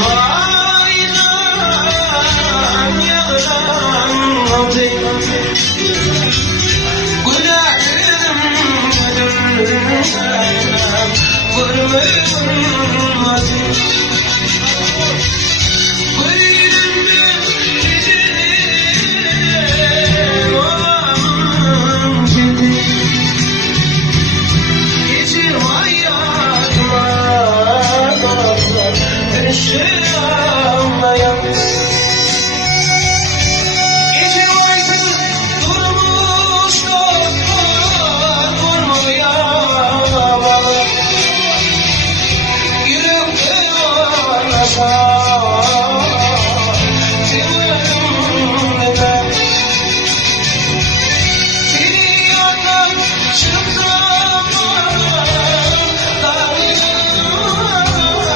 Aynen yalanmadı. Günahım ödülsem vurulmadı. Buyurun bir gece olamam dedi. Geçir hayatıma dostlar bir şey anlayan. Geçir artık durmuş dostlar vurmaya bağlı. Yürekte anlaşan